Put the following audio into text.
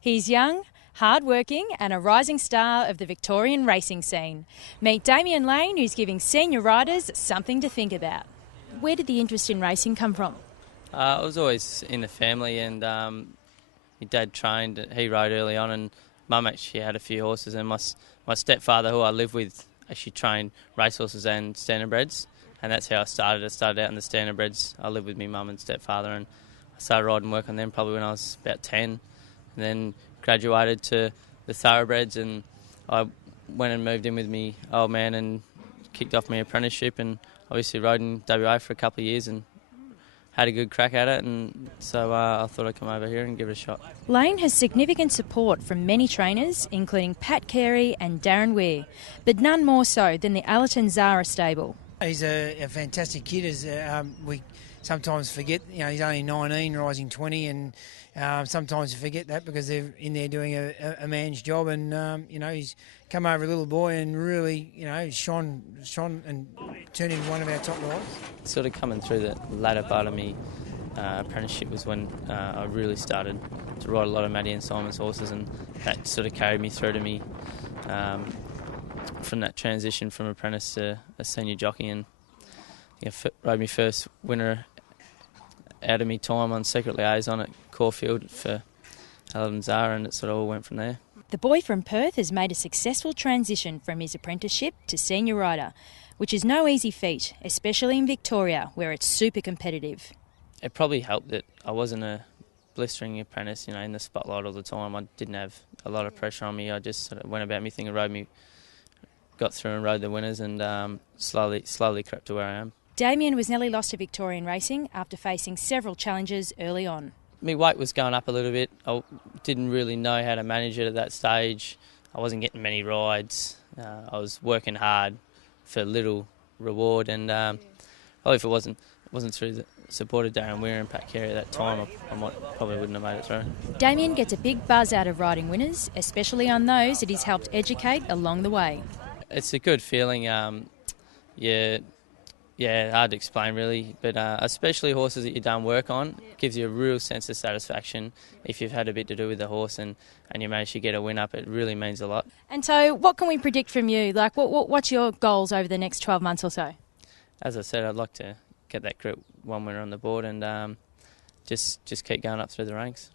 He's young, hard-working and a rising star of the Victorian racing scene. Meet Damian Lane, who's giving senior riders something to think about. Where did the interest in racing come from? I was always in the family, and my dad trained. He rode early on, and Mum actually had a few horses, and my stepfather, who I live with, actually trained racehorses and standardbreds, and that's how I started. I started out in the standardbreds. I lived with my mum and stepfather, and I started riding work on them probably when I was about 10, and then graduated to the thoroughbreds, and I went and moved in with me old man and kicked off my apprenticeship, and obviously rode in WA for a couple of years and had a good crack at it, and so I thought I'd come over here and give it a shot. Lane has significant support from many trainers, including Pat Carey and Darren Weir, but none more so than the Allerton Zara stable. He's a fantastic kid. We sometimes forget, he's only 19, rising 20, and sometimes you forget that because they're in there doing a man's job, and he's come over a little boy and really, shone and turned into one of our top riders. Sort of coming through the latter part of my apprenticeship was when I really started to ride a lot of Matty and Simon's horses, and that sort of carried me through to me from that transition from apprentice to a senior jockey, and rode my first winner out of my time on secret liaison at Caulfield for Allerton Zara, and it sort of all went from there. The boy from Perth has made a successful transition from his apprenticeship to senior rider, which is no easy feat, especially in Victoria, where it's super competitive. It probably helped that I wasn't a blistering apprentice, in the spotlight all the time. I didn't have a lot of pressure on me. I just sort of went about my thing and got through and rode the winners, and slowly crept to where I am. Damien was nearly lost to Victorian racing after facing several challenges early on. My weight was going up a little bit. I didn't really know how to manage it at that stage. I wasn't getting many rides. I was working hard for little reward, and probably if it wasn't through the support of Darren Weir and Pat Carey at that time, I probably wouldn't have made it through. Damien gets a big buzz out of riding winners, especially on those that he's helped educate along the way. It's a good feeling. Yeah, hard to explain really, but especially horses that you've done work on, gives you a real sense of satisfaction if you've had a bit to do with the horse and you manage to get a win up. It really means a lot. And so what can we predict from you? Like, what's your goals over the next 12 months or so? As I said, I'd like to get that Group 1 winner on the board and just keep going up through the ranks.